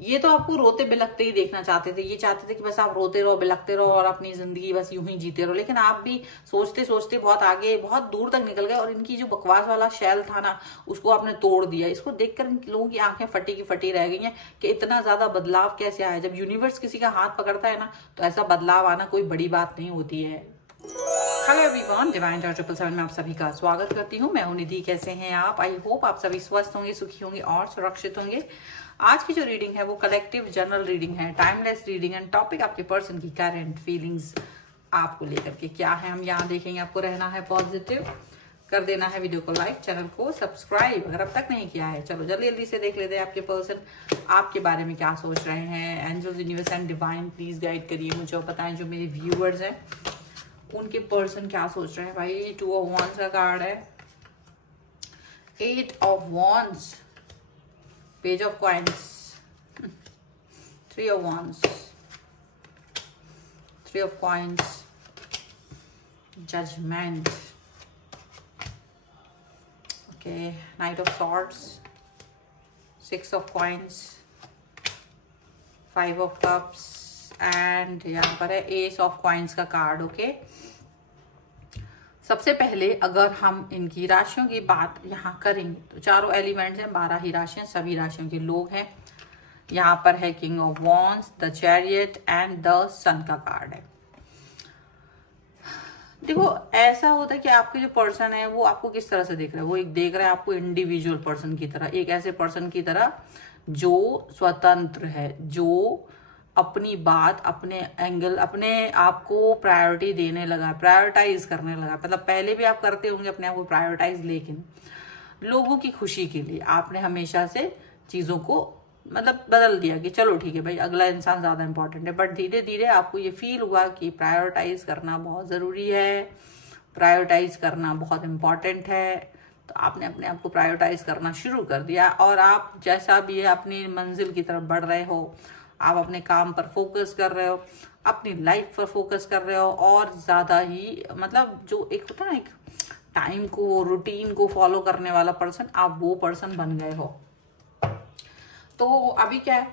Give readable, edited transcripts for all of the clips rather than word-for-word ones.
ये तो आपको रोते बिलखते ही देखना चाहते थे, ये चाहते थे कि बस आप रोते रहो, बिलखते रहो और अपनी जिंदगी बस यूं ही जीते रहो। लेकिन आप भी सोचते सोचते बहुत आगे, बहुत दूर तक निकल गए और इनकी जो बकवास वाला शैल था ना, उसको आपने तोड़ दिया। इसको देखकर इन लोगों की आंखें फटी की फटी रह गई हैं कि इतना ज्यादा बदलाव कैसे आया। जब यूनिवर्स किसी का हाथ पकड़ता है ना, तो ऐसा बदलाव आना कोई बड़ी बात नहीं होती है। हेलो एवरीवन, डिवाइन टावर 777 में आप सभी का स्वागत करती हूँ। मैं हूं निधि। कैसे हैं आप? आई होप आप सभी स्वस्थ होंगे, सुखी होंगे और सुरक्षित होंगे। आज की जो रीडिंग है वो कलेक्टिव जनरल रीडिंग है, टाइमलेस रीडिंग एंड टॉपिक आपके पर्सन की करंट फीलिंग्स आपको लेकर के क्या है हम यहाँ देखेंगे। आपको रहना है पॉजिटिव, कर देना है वीडियो को लाइक, चैनल को सब्सक्राइब अगर अब तक नहीं किया है। चलो जल्दी जल्दी से देख लेते हैं आपके पर्सन आपके बारे में क्या सोच रहे हैं। Angels, universe and divine please guide करिए मुझे और बताएं जो मेरे व्यूअर्स हैं उनके पर्सन क्या सोच रहे हैं। भाई 2 ऑफ वॉन्ड्स का कार्ड है, 8 of wands, page of coins, 3 of wands, 3 of coins, judgement, okay, knight of swords, 6 of coins, 5 of cups and यहाँ पर है एस ऑफ कॉइन्स का कार्ड। ओके, सबसे पहले अगर हम इनकी राशियों की बात यहाँ करेंगे तो चारों एलिमेंट्स हैं, 12 ही राशियां, सभी राशियों के लोग हैं। यहाँ पर है King of Wands, the Chariot and the Sun का कार्ड है। देखो ऐसा होता है कि आपके जो पर्सन है वो आपको किस तरह से देख रहा है। वो एक देख रहा है आपको इंडिविजुअल पर्सन की तरह, एक ऐसे पर्सन की तरह जो स्वतंत्र है, जो अपनी बात, अपने एंगल, अपने आप को प्रायोरिटी देने लगा, प्रायोरिटाइज करने लगा। मतलब पहले भी आप करते होंगे अपने आप को प्रायोरिटाइज, लेकिन लोगों की खुशी के लिए आपने हमेशा से चीजों को मतलब बदल दिया कि चलो ठीक है भाई, अगला इंसान ज्यादा इंपॉर्टेंट है। बट धीरे धीरे आपको ये फील हुआ कि प्रायोरिटाइज करना बहुत जरूरी है, प्रायोरिटाइज करना बहुत इंपॉर्टेंट है। तो आपने अपने आप को प्रायोरिटाइज करना शुरू कर दिया और आप जैसा भी है अपनी मंजिल की तरफ बढ़ रहे हो। आप अपने काम पर फोकस कर रहे हो, अपनी लाइफ पर फोकस कर रहे हो और ज्यादा ही मतलब जो एक होता है ना, एक टाइम को, रूटीन को फॉलो करने वाला पर्सन, आप वो पर्सन बन गए हो। तो अभी क्या है,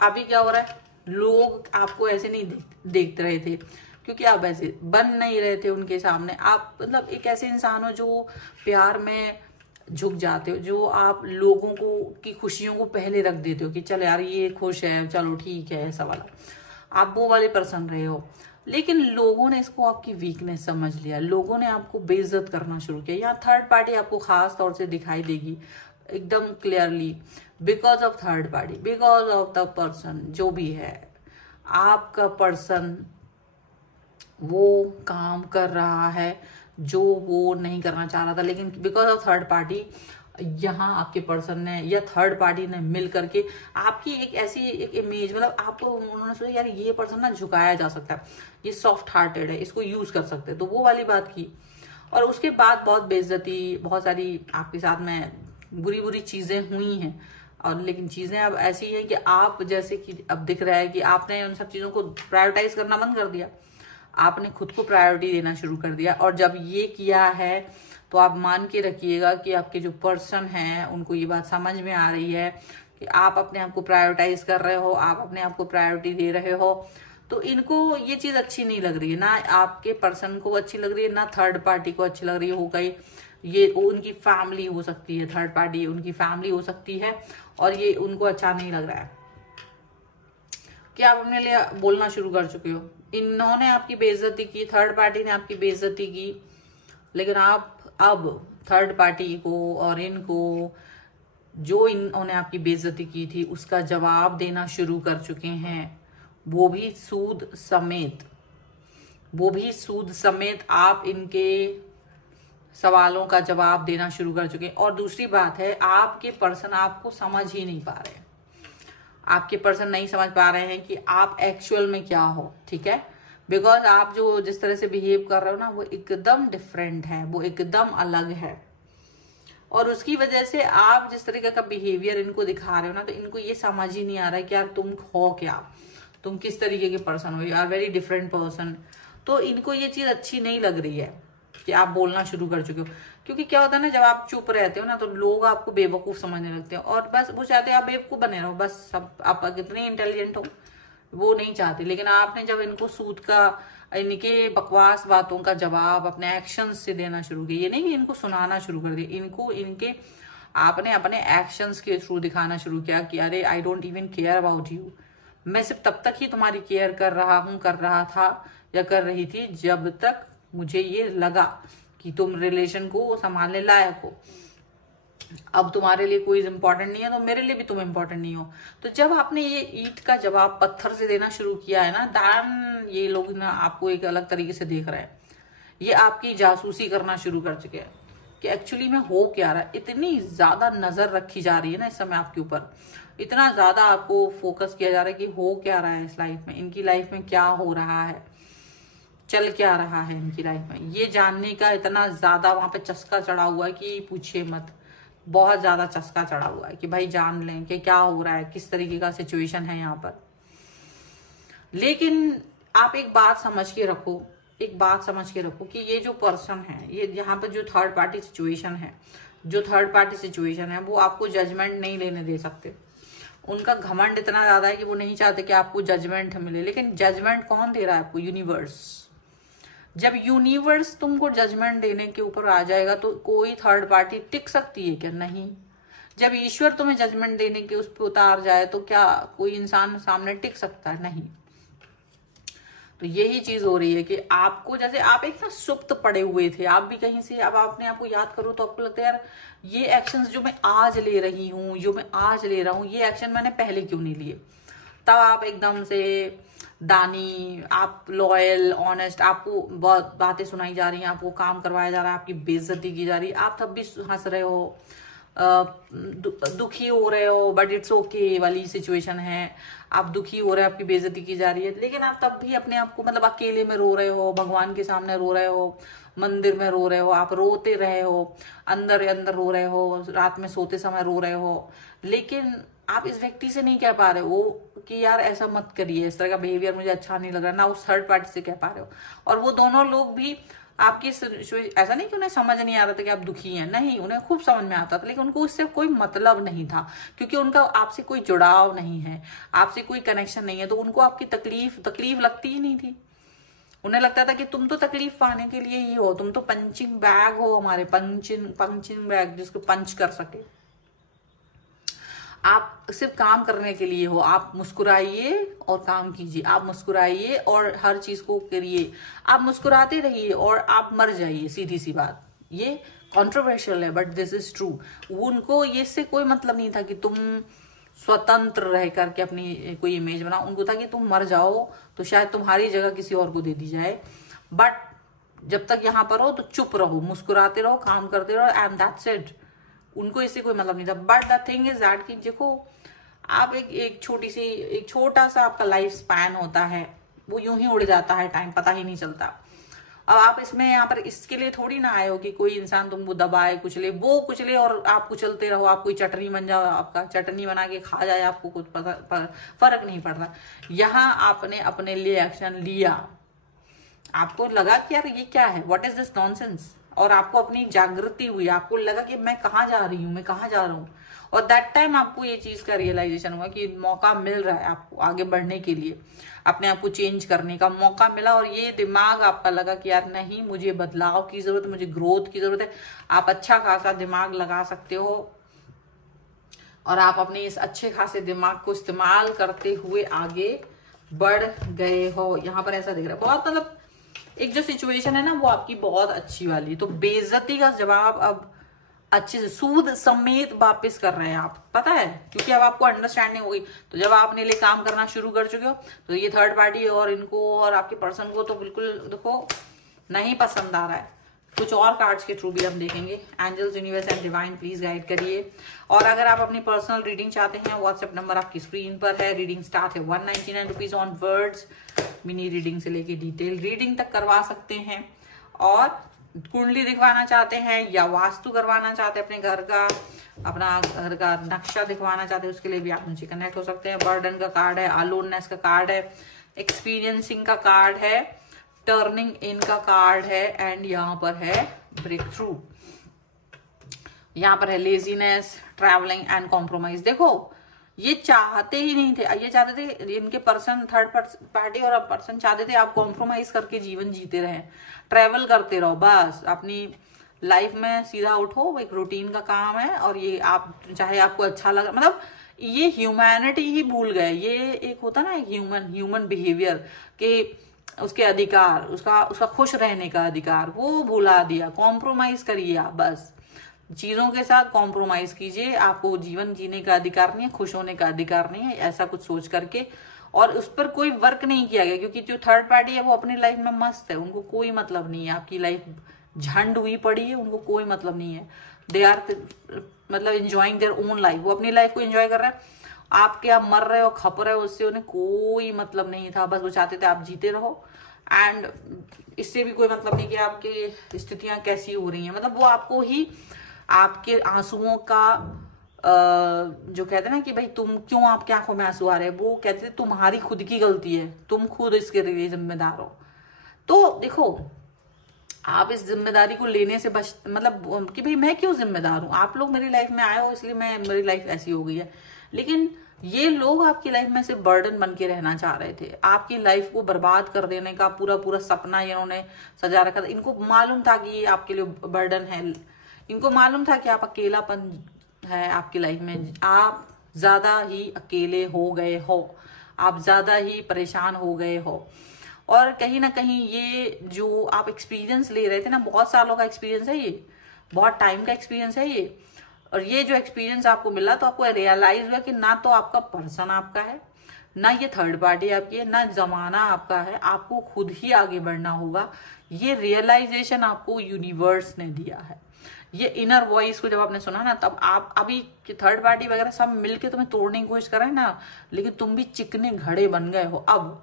अभी क्या हो रहा है, लोग आपको ऐसे नहीं देखते रहे थे क्योंकि आप ऐसे बन नहीं रहे थे उनके सामने। आप मतलब एक ऐसे इंसान हो जो प्यार में झुक जाते हो, जो आप लोगों को की खुशियों को पहले रख देते हो कि चल यार ये खुश है, चलो ठीक है, ऐसा वाला आप वो वाले पर्सन रहे हो। लेकिन लोगों ने इसको आपकी वीकनेस समझ लिया, लोगों ने आपको बेइज्जत करना शुरू किया। यहाँ थर्ड पार्टी आपको खास तौर से दिखाई देगी एकदम clearly, because of third party, because of the person जो भी है। आपका पर्सन वो काम कर रहा है जो वो नहीं करना चाह रहा था, लेकिन बिकॉज ऑफ थर्ड पार्टी यहाँ आपके पर्सन ने या थर्ड पार्टी ने मिल करके आपकी एक ऐसी एक इमेज, मतलब आपको उन्होंने सोचा यार ये पर्सन ना झुकाया जा सकता है, ये सॉफ्ट हार्टेड है, इसको यूज कर सकते हैं, तो वो वाली बात की। और उसके बाद बहुत बेइज्जती, बहुत सारी आपके साथ में बुरी बुरी चीजें हुई हैं। और लेकिन चीजें अब ऐसी है कि आप जैसे कि अब दिख रहा है कि आपने उन सब चीजों को प्रायोरिटाइज करना बंद कर दिया, आपने खुद को प्रायोरिटी देना शुरू कर दिया। और जब ये किया है तो आप मान के रखिएगा कि आपके जो पर्सन हैं उनको ये बात समझ में आ रही है कि आप अपने आप को प्रायोरिटाइज कर रहे हो, आप अपने आप को प्रायोरिटी दे रहे हो। तो इनको ये चीज अच्छी नहीं लग रही है, ना आपके पर्सन को अच्छी लग रही है, ना थर्ड पार्टी को अच्छी लग रही है। हो गई ये उनकी फैमिली हो सकती है, थर्ड पार्टी उनकी फैमिली हो सकती है और ये उनको अच्छा नहीं लग रहा है कि आप अपने लिए बोलना शुरू कर चुके हो। इन्होंने आपकी बेइज्जती की, थर्ड पार्टी ने आपकी बेइज्जती की, लेकिन आप अब थर्ड पार्टी को और इनको जो इन्होंने आपकी बेइज्जती की थी उसका जवाब देना शुरू कर चुके हैं, वो भी सूद समेत, वो भी सूद समेत आप इनके सवालों का जवाब देना शुरू कर चुके हैं। और दूसरी बात है, आपके पर्सन आपको समझ ही नहीं पा रहे हैं, आपके पर्सन नहीं समझ पा रहे हैं कि आप एक्चुअल में क्या हो, ठीक है। बिकॉज आप जो जिस तरह से बिहेव कर रहे हो ना वो एकदम डिफरेंट है, वो एकदम अलग है। और उसकी वजह से आप जिस तरीके का बिहेवियर इनको दिखा रहे हो ना, तो इनको ये समझ ही नहीं आ रहा है कि यार तुम हो क्या, तुम किस तरीके के पर्सन हो, you are very different person. तो इनको ये चीज अच्छी नहीं लग रही है कि आप बोलना शुरू कर चुके हो। क्योंकि क्या होता है ना, जब आप चुप रहते हो ना तो लोग आपको बेवकूफ समझने लगते हैं और बस वो चाहते हैं आप बेवकूफ बने रहो, बस सब आप कितने इंटेलिजेंट हो वो नहीं चाहते। लेकिन आपने जब इनको सूद का, इनके बकवास बातों का जवाब अपने एक्शंस से देना शुरू किया, ये नहीं कि इनको सुनाना शुरू कर दिया, इनको इनके आपने अपने एक्शंस के थ्रू दिखाना शुरू किया कि अरे I don't even care about you, मैं सिर्फ तब तक ही तुम्हारी केयर कर रहा था या कर रही थी जब तक मुझे ये लगा कि तुम रिलेशन को संभालने लायक हो। अब तुम्हारे लिए कोई इम्पोर्टेंट नहीं है तो मेरे लिए भी तुम इम्पोर्टेंट नहीं हो। तो जब आपने ये ईंट का जवाब पत्थर से देना शुरू किया है ना, दान ये लोग ना आपको एक अलग तरीके से देख रहे हैं, ये आपकी जासूसी करना शुरू कर चुके हैं कि एक्चुअली में हो क्या रहा है। इतनी ज्यादा नजर रखी जा रही है ना इस समय आपके ऊपर, इतना ज्यादा आपको फोकस किया जा रहा है कि हो क्या रहा है इस लाइफ में, इनकी लाइफ में क्या हो रहा है, चल क्या रहा है इनकी लाइफ में, ये जानने का इतना ज्यादा वहां पे चस्का चढ़ा हुआ है कि पूछिए मत। बहुत ज्यादा चस्का चढ़ा हुआ है कि भाई जान लें कि क्या हो रहा है, किस तरीके का सिचुएशन है यहाँ पर। लेकिन आप एक बात समझ के रखो, एक बात समझ के रखो कि ये जो पर्सन है, ये यहाँ पर जो थर्ड पार्टी सिचुएशन है, जो थर्ड पार्टी सिचुएशन है वो आपको जजमेंट नहीं लेने दे सकते। उनका घमंड इतना ज्यादा है कि वो नहीं चाहते कि आपको जजमेंट मिले। लेकिन जजमेंट कौन दे रहा है आपको? यूनिवर्स। जब यूनिवर्स तुमको जजमेंट देने के ऊपर आ जाएगा तो कोई थर्ड पार्टी टिक सकती है क्या? नहीं। जब ईश्वर तुम्हें जजमेंट देने के उस पर उतार जाए तो क्या कोई इंसान सामने टिक सकता है? नहीं। तो यही चीज हो रही है कि आपको, जैसे आप एक ना सुप्त पड़े हुए थे, आप भी कहीं से, अब आपने आपको याद करो तो आपको लगता है यार ये एक्शंस जो मैं आज ले रही हूँ, जो मैं आज ले रहा हूँ, ये एक्शन मैंने पहले क्यों नहीं लिए। तब आप एकदम से दानी, आप लॉयल, ऑनेस्ट, आपको बहुत बातें सुनाई जा रही हैं, आपको काम करवाया जा रहा है, आपकी बेइज्जती की जा रही है, आप तब भी हंस रहे हो, दुखी हो रहे हो, बट इट्स ओके वाली सिचुएशन है। आप दुखी हो रहे हो, आपकी बेइज्जती की जा रही है, लेकिन आप तब भी अपने आप को मतलब अकेले में रो रहे हो, भगवान के सामने रो रहे हो, मंदिर में रो रहे हो, आप रोते रहे हो, अंदर अंदर रो रहे हो, रात में सोते समय रो रहे हो। लेकिन आप इस व्यक्ति से नहीं कह पा रहे हो कि यार ऐसा मत करिए, इस तरह का बिहेवियर मुझे अच्छा नहीं लग रहा, ना उस थर्ड पार्टी से कह पा रहे हो। और वो दोनों लोग भी आपकी, ऐसा नहीं कि उन्हें समझ नहीं आ रहा था कि आप दुखी हैं, नहीं, उन्हें खूब समझ में आता था, लेकिन उनको उससे कोई मतलब नहीं था, क्योंकि उनका आपसे कोई जुड़ाव नहीं है, आपसे कोई कनेक्शन नहीं है, तो उनको आपकी तकलीफ लगती ही नहीं थी। उन्हें लगता था कि तुम तो तकलीफ पाने के लिए ही हो, तुम तो पंचिंग बैग हो, हमारे पंचिंग बैग जिसको पंच कर सके, आप सिर्फ काम करने के लिए हो। आप मुस्कुराइए और काम कीजिए, आप मुस्कुराइए और हर चीज को करिए, आप मुस्कुराते रहिए और आप मर जाइए, सीधी सी बात। ये कंट्रोवर्शियल है बट दिस इज ट्रू। उनको ये से कोई मतलब नहीं था कि तुम स्वतंत्र रह करके अपनी कोई इमेज बनाओ, उनको था कि तुम मर जाओ तो शायद तुम्हारी जगह किसी और को दे दी जाए, बट जब तक यहाँ पर हो तो चुप रहो, मुस्कुराते रहो, काम करते रहो, एंड दैट्स इट। उनको इससे कोई मतलब नहीं था। But the thing is that कि देखो, आप एक छोटा सा आपका लाइफ स्पैन होता है, वो यूं ही उड़ जाता है, टाइम पता ही नहीं चलता। अब आप इसमें यहाँ पर इसके लिए थोड़ी ना आए हो कि कोई इंसान तुमको दबाए, कुचले और आप कुचलते रहो, आप कोई चटनी बन जाओ, आपका चटनी बना के खा जाए, आपको कुछ फर्क नहीं पड़ रहा। यहाँ आपने अपने लिए एक्शन लिया, आपको लगा कि यार ये क्या है, व्हाट इज दिस नॉनसेंस, और आपको अपनी जागृति हुई, आपको लगा कि मैं कहाँ जा रही हूँ, मैं कहाँ जा रहा हूँ। और दैट टाइम आपको ये चीज का रियलाइजेशन हुआ कि मौका मिल रहा है आपको आगे बढ़ने के लिए, अपने आप को चेंज करने का मौका मिला। और ये दिमाग आपका लगा कि यार नहीं, मुझे बदलाव की जरूरत है, मुझे ग्रोथ की जरूरत है। आप अच्छा खासा दिमाग लगा सकते हो और आप अपने इस अच्छे खासे दिमाग को इस्तेमाल करते हुए आगे बढ़ गए हो। यहाँ पर ऐसा दिख रहा है, बहुत मतलब एक जो सिचुएशन है ना वो आपकी बहुत अच्छी वाली। तो बेइज्जती का जवाब अब अच्छे से सूद समेत वापस कर रहे हैं आप, पता है, क्योंकि अब आपको अंडरस्टैंडिंग हो गई। तो जब आप अपने लिए काम करना शुरू कर चुके हो तो ये थर्ड पार्टी और इनको और आपके पर्सन को तो बिल्कुल देखो नहीं पसंद आ रहा है। कुछ और कार्ड्स के थ्रू भी हम देखेंगे। Angels, universe and divine please guide करिए। और अगर आप अपनी पर्सनल रीडिंग चाहते हैं, व्हाट्सएप नंबर आपकी स्क्रीन पर है। रीडिंग स्टार्ट है 199 rupees on words. Mini reading से लेके डिटेल रीडिंग तक करवा सकते हैं। और कुंडली दिखवाना चाहते हैं या वास्तु करवाना चाहते हैं, अपना घर का नक्शा दिखवाना चाहते हैं, उसके लिए भी आप मुझे कनेक्ट हो सकते हैं। बर्डन का कार्ड है, अलोननेस का कार्ड है, एक्सपीरियंसिंग का कार्ड है, टर्निंग इन का कार्ड है एंड यहाँ पर है ब्रेक थ्रू, यहाँ पर है लेजीनेस, ट्रैवलिंग एंड कॉम्प्रोमाइज। देखो ये चाहते ही नहीं थे, ये चाहते थे, इनके पर्सन थर्ड पार्टी और पर्सन चाहते थे आप कॉम्प्रोमाइज करके जीवन जीते रहे, ट्रैवल करते रहो, बस अपनी लाइफ में सीधा उठो, एक रूटीन का काम है और ये आप चाहे आपको अच्छा लगा, मतलब ये ह्यूमैनिटी ही भूल गए। ये एक होता ना एक ह्यूमन बिहेवियर के उसके अधिकार, उसका खुश रहने का अधिकार, वो भुला दिया। कॉम्प्रोमाइज करिए आप, बस चीजों के साथ कॉम्प्रोमाइज कीजिए। आपको जीवन जीने का अधिकार नहीं है, खुश होने का अधिकार नहीं है, ऐसा कुछ सोच करके। और उस पर कोई वर्क नहीं किया गया, क्योंकि जो थर्ड पार्टी है वो अपनी लाइफ में मस्त है, उनको कोई मतलब नहीं है आपकी लाइफ झंड हुई पड़ी है, उनको कोई मतलब नहीं है। दे आर मतलब एंजॉइंग देयर ओन लाइफ, वो अपनी लाइफ को एंजॉय कर रहे हैं। आप क्या मर रहे हो, खप रहे हो, उससे उन्हें कोई मतलब नहीं था, बस वो चाहते थे आप जीते रहो। एंड इससे भी कोई मतलब नहीं कि आपकी स्थितियां कैसी हो रही हैं, मतलब वो आपको ही आपके आंसुओं का जो कहते हैं ना कि भाई तुम क्यों, आपकी आंखों में आंसू आ रहे हैं, वो कहते थे तुम्हारी खुद की गलती है, तुम खुद इसके लिए जिम्मेदार हो। तो देखो आप इस जिम्मेदारी को लेने से बच, मतलब कि भाई मैं क्यों जिम्मेदार हूं, आप लोग मेरी लाइफ में आए हो इसलिए मेरी लाइफ ऐसी हो गई है। लेकिन ये लोग आपकी लाइफ में से बर्डन बन के रहना चाह रहे थे, आपकी लाइफ को बर्बाद कर देने का पूरा सपना इन्होंने सजा रखा था। इनको मालूम था कि ये आपके लिए बर्डन है, इनको मालूम था कि आप अकेलापन है आपकी लाइफ में, आप ज्यादा ही अकेले हो गए हो, आप ज्यादा ही परेशान हो गए हो। और कहीं ना कहीं ये जो आप एक्सपीरियंस ले रहे थे ना, बहुत सालों का एक्सपीरियंस है ये, बहुत टाइम का एक्सपीरियंस है ये, और ये जो एक्सपीरियंस आपको मिला तो आपको रियलाइज हुआ कि ना तो आपका पर्सन आपका है, ना ये थर्ड पार्टी आपकी है, ना जमाना आपका है, आपको खुद ही आगे बढ़ना होगा। ये रियलाइजेशन आपको यूनिवर्स ने दिया है। ये इनर वॉइस को जब आपने सुना ना, तब आप अभी थर्ड पार्टी वगैरह सब मिलके तुम्हें तोड़ने की कोशिश कर रहे हैं ना, लेकिन तुम भी चिकने घड़े बन गए हो। अब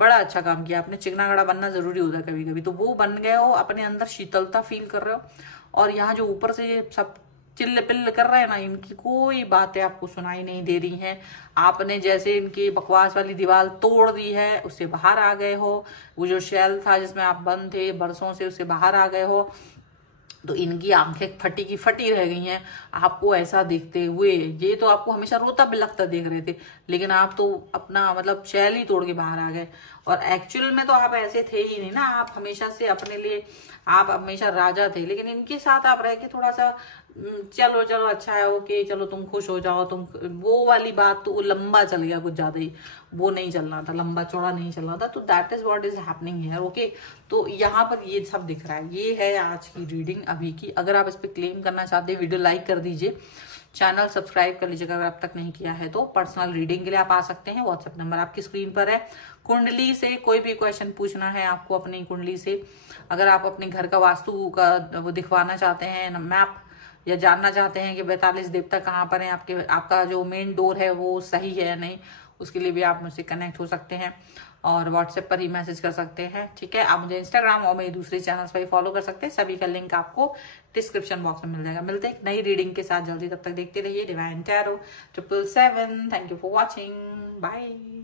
बड़ा अच्छा काम किया आपने, चिकना घड़ा बनना जरूरी होता है कभी कभी, तो वो बन गए हो, अपने अंदर शीतलता फील कर रहे हो। और यहाँ जो ऊपर से ये सब चिल्ल पिल्ल कर रहे हैं ना, इनकी कोई बातें आपको सुनाई नहीं दे रही हैं। आपने जैसे इनकी बकवास वाली दीवार तोड़ दी है, उससे बाहर आ गए हो, वो जो शेल था जिसमें आप बंद थे बरसों से, उससे बाहर आ गए हो। तो इनकी आंखें फटी की फटी रह गई हैं आपको ऐसा देखते हुए। ये तो आपको हमेशा रोता बिलखता देख रहे थे, लेकिन आप तो अपना मतलब शैल ही तोड़ के बाहर आ गए। और एक्चुअल में तो आप ऐसे थे ही नहीं ना, आप हमेशा से अपने लिए, आप हमेशा राजा थे। लेकिन इनके साथ आप रह के थोड़ा सा चलो चलो अच्छा है, ओके चलो तुम खुश हो जाओ, तुम, वो वाली बात तो लंबा चल गया कुछ ज्यादा ही, वो नहीं चलना था, लंबा चौड़ा नहीं चलना था। तो that is what is happening here, okay. तो यहाँ पर ये सब दिख रहा है। ये है आज की रीडिंग अभी की। अगर आप इस पे क्लेम करना चाहते हैं, वीडियो लाइक कर दीजिए, चैनल सब्सक्राइब कर लीजिएगा अगर अब तक नहीं किया है तो। पर्सनल रीडिंग के लिए आप आ सकते हैं, व्हाट्सएप नंबर आपकी स्क्रीन पर है। कुंडली से कोई भी क्वेश्चन पूछना है आपको अपनी कुंडली से, अगर आप अपने घर का वास्तु का वो दिखवाना चाहते हैं मैप, या जानना चाहते हैं कि 42 देवता कहाँ पर है, आपका जो मेन डोर है वो सही है या नहीं, उसके लिए भी आप मुझसे कनेक्ट हो सकते हैं और व्हाट्सएप पर ही मैसेज कर सकते हैं, ठीक है। आप मुझे इंस्टाग्राम और मेरे दूसरे चैनल्स पर ही फॉलो कर सकते हैं, सभी का लिंक आपको डिस्क्रिप्शन बॉक्स में मिल जाएगा। मिलते हैं एक नई रीडिंग के साथ जल्दी, तब तक देखते रहिए divine tarot 777। Thank you for watching, bye.